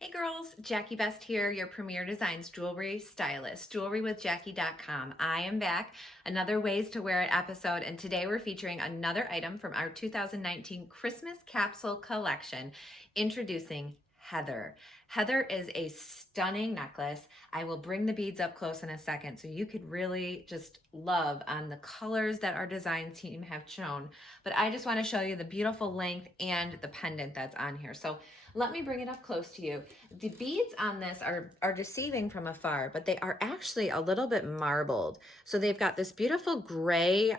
Hey girls, Jackie Best here, your Premier Designs jewelry stylist, jewelrywithjackie.com. I am back, another Ways to Wear It episode, and today we're featuring another item from our 2019 Christmas capsule collection, introducing Heather. Heather is a stunning necklace. I will bring the beads up close in a second so you could really just love on the colors that our design team have shown. But I just want to show you the beautiful length and the pendant that's on here. So let me bring it up close to you. The beads on this are deceiving from afar, but they are actually a little bit marbled. So they've got this beautiful gray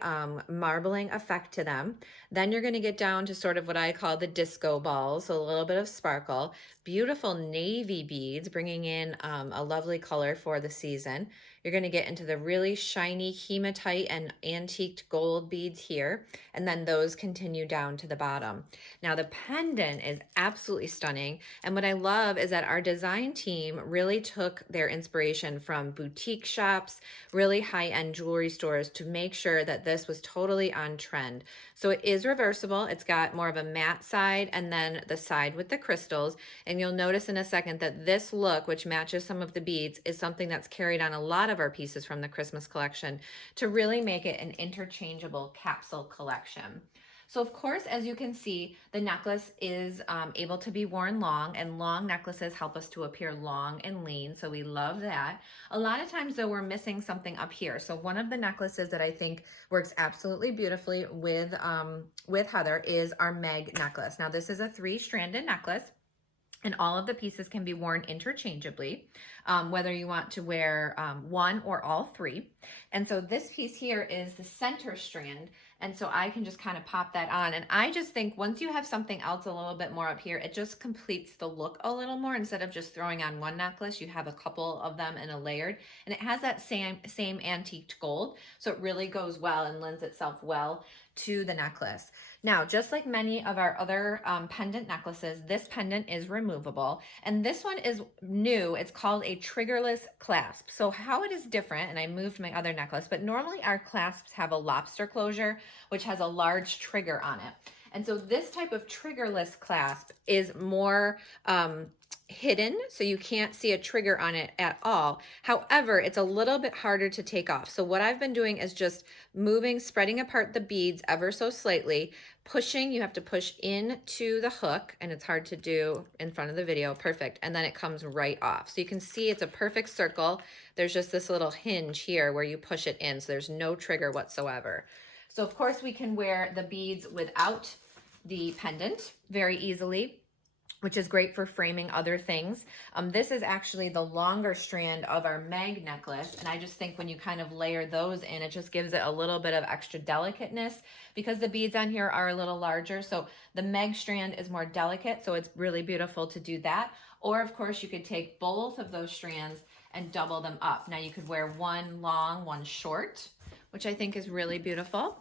marbling effect to them. Then you're going to get down to sort of what I call the disco balls, so a little bit of sparkle. Beautiful navy beads, bringing in a lovely color for the season. You're going to get into the really shiny hematite and antiqued gold beads here, and then those continue down to the bottom. Now the pendant is absolutely stunning, and what I love is that our design team really took their inspiration from boutique shops, really high-end jewelry stores to make sure that this was totally on trend. So it is reversible. It's got more of a matte side and then the side with the crystals, and you'll notice in a second that this look, which matches some of the beads, is something that's carried on a lot of our pieces from the Christmas collection to really make it an interchangeable capsule collection. So of course, as you can see, the necklace is able to be worn long, and long necklaces help us to appear long and lean, so we love that. A lot of times though, we're missing something up here. So one of the necklaces that I think works absolutely beautifully with Heather is our Meg necklace. Now this is a 3-stranded necklace, and all of the pieces can be worn interchangeably, whether you want to wear one or all 3. And so this piece here is the center strand, and so I can just kind of pop that on. And I just think once you have something else a little bit more up here, it just completes the look a little more. Instead of just throwing on one necklace, you have a couple of them in a layered, and it has that same antiqued gold, so it really goes well and lends itself well to the necklace. Now, just like many of our other pendant necklaces, this pendant is removable, and this one is new. It's called a triggerless clasp. So how it is different, and I moved my other necklace, but normally our clasps have a lobster closure, which has a large trigger on it. And so this type of triggerless clasp is more hidden, so you can't see a trigger on it at all. However, it's a little bit harder to take off. So what I've been doing is just moving, spreading apart the beads ever so slightly, pushing. You have to push into the hook, and it's hard to do in front of the video. Perfect. And then it comes right off. So you can see it's a perfect circle. There's just this little hinge here where you push it in, so there's no trigger whatsoever. So of course we can wear the beads without the pendant very easily, which is great for framing other things. This is actually the longer strand of our Meg necklace, and I just think when you kind of layer those in, it just gives it a little bit of extra delicateness because the beads on here are a little larger. So the Meg strand is more delicate, so it's really beautiful to do that. Or of course, you could take both of those strands and double them up. Now you could wear one long, one short, which I think is really beautiful.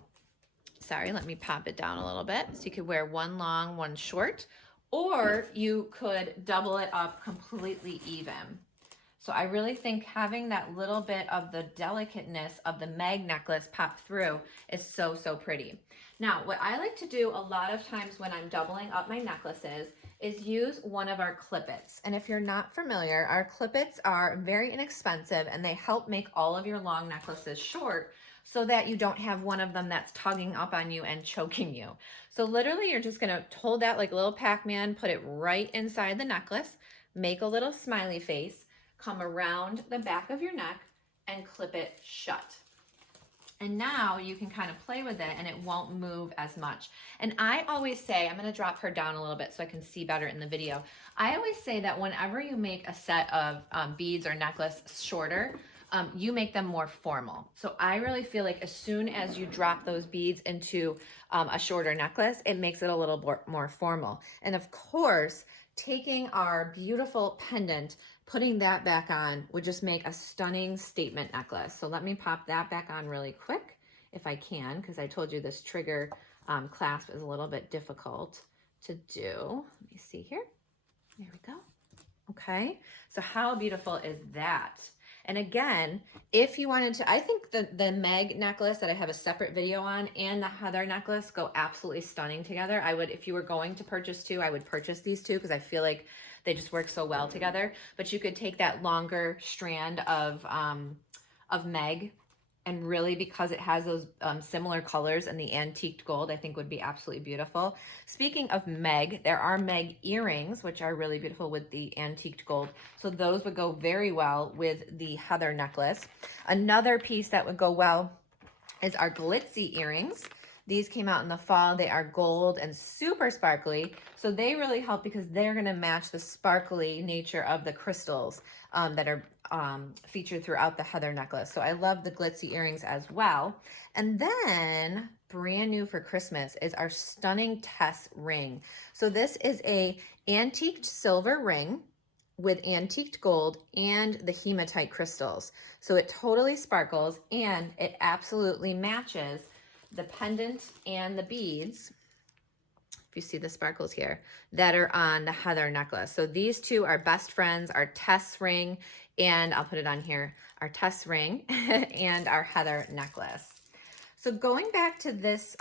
Sorry, let me pop it down a little bit. So you could wear one long, one short, or you could double it up completely even. So I really think having that little bit of the delicateness of the Meg necklace pop through is so, so pretty. Now, what I like to do a lot of times when I'm doubling up my necklaces is use one of our clippets. And if you're not familiar, our clippets are very inexpensive, and they help make all of your long necklaces short, so that you don't have one of them that's tugging up on you and choking you. So literally you're just gonna hold that like a little Pac-Man, put it right inside the necklace, make a little smiley face, come around the back of your neck and clip it shut. And now you can kind of play with it and it won't move as much. And I always say, I'm gonna drop her down a little bit so I can see better in the video. I always say that whenever you make a set of beads or necklace shorter, you make them more formal. So I really feel like as soon as you drop those beads into a shorter necklace, it makes it a little more formal. And of course, taking our beautiful pendant, putting that back on would just make a stunning statement necklace. So let me pop that back on really quick if I can, because I told you this trigger clasp is a little bit difficult to do. Let me see here. There we go. Okay, so how beautiful is that? And again, if you wanted to, I think the Meg necklace that I have a separate video on and the Heather necklace go absolutely stunning together. I would, if you were going to purchase two, I would purchase these two because I feel like They just work so well together. But you could take that longer strand of Meg, and really, because it has those similar colors and the antiqued gold, I think would be absolutely beautiful. Speaking of Meg, there are Meg earrings, which are really beautiful with the antiqued gold. So those would go very well with the Heather necklace. Another piece that would go well is our Glitzy earrings. These came out in the fall. They are gold and super sparkly. So they really help because they're gonna match the sparkly nature of the crystals that are featured throughout the Heather necklace. So I love the Glitzy earrings as well. And then brand new for Christmas is our stunning Tess ring. So this is a antiqued silver ring with antiqued gold and the hematite crystals. So it totally sparkles and it absolutely matches the pendant and the beads, if you see the sparkles here, that are on the Heather necklace. So these two are best friends, our Tess ring, and I'll put it on here, our Tess ring and our Heather necklace. So going back to this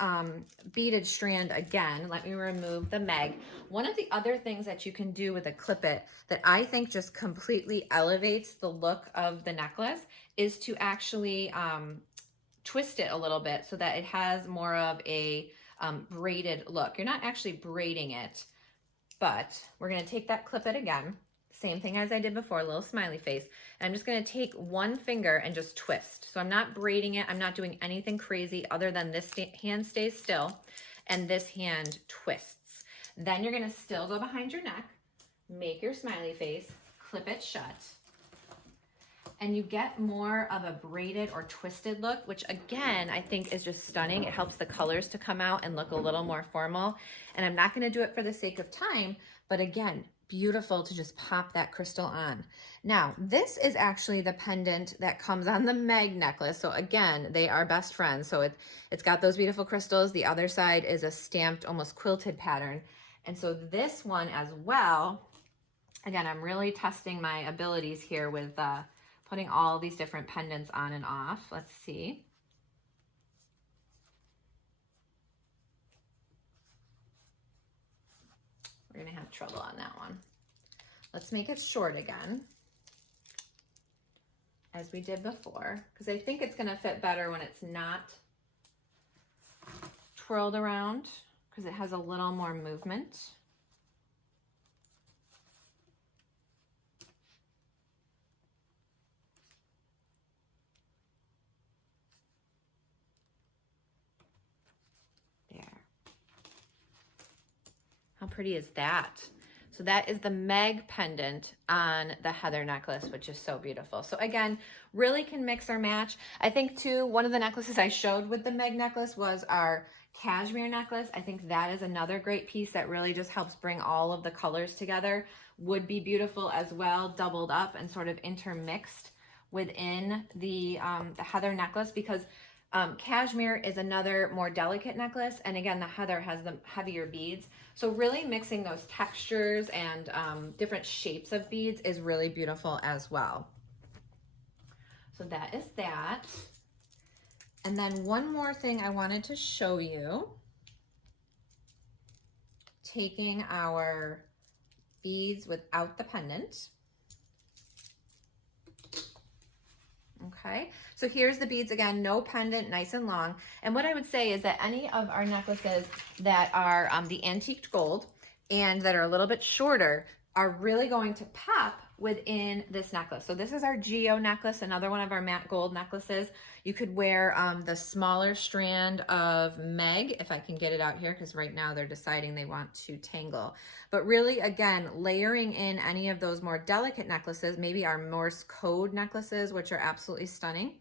beaded strand again, let me remove the Meg. One of the other things that you can do with a clip it that I think just completely elevates the look of the necklace is to actually twist it a little bit so that it has more of a braided look. You're not actually braiding it, but we're gonna take that clip it again. Same thing as I did before, a little smiley face. And I'm just gonna take one finger and just twist. So I'm not braiding it, I'm not doing anything crazy other than this hand stays still and this hand twists. Then you're gonna still go behind your neck, make your smiley face, clip it shut, and you get more of a braided or twisted look, which again, I think is just stunning. It helps the colors to come out and look a little more formal. And I'm not gonna do it for the sake of time, but again, beautiful to just pop that crystal on. Now, this is actually the pendant that comes on the Meg necklace. So again, they are best friends. So it's got those beautiful crystals. The other side is a stamped, almost quilted pattern. And so this one as well, again, I'm really testing my abilities here with putting all these different pendants on and off. Let's see. We're gonna have trouble on that one. Let's make it short again, as we did before, because I think it's gonna fit better when it's not twirled around, because it has a little more movement. How pretty is that? So that is the Meg pendant on the Heather necklace, which is so beautiful. So again, really can mix or match. I think too, one of the necklaces I showed with the Meg necklace was our Kashmir necklace. I think that is another great piece that really just helps bring all of the colors together. Would be beautiful as well, doubled up and sort of intermixed within the Heather necklace, because Kashmir is another more delicate necklace, and again, the Heather has the heavier beads. So really mixing those textures and different shapes of beads is really beautiful as well. So that is that. And then one more thing I wanted to show you. Taking our beads without the pendant. Okay, so here's the beads again, no pendant, nice and long. And what I would say is that any of our necklaces that are the antiqued gold and that are a little bit shorter are really going to pop within this necklace. So this is our Geo necklace, another one of our matte gold necklaces. You could wear the smaller strand of Meg, if I can get it out here, because right now they're deciding they want to tangle. But really, again, layering in any of those more delicate necklaces, maybe our Morse code necklaces, which are absolutely stunning,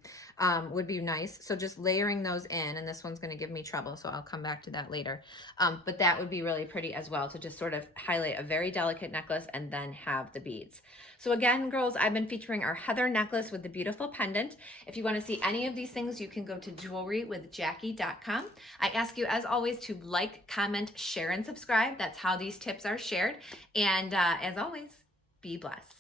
would be nice. So just layering those in, and this one's going to give me trouble, so I'll come back to that later. But that would be really pretty as well, to just sort of highlight a very delicate necklace and then have the beads. So again, girls, I've been featuring our Heather necklace with the beautiful pendant. If you want to see any of these things, you can go to jewelrywithjackie.com. I ask you, as always, to like, comment, share, and subscribe. That's how these tips are shared. And as always, be blessed.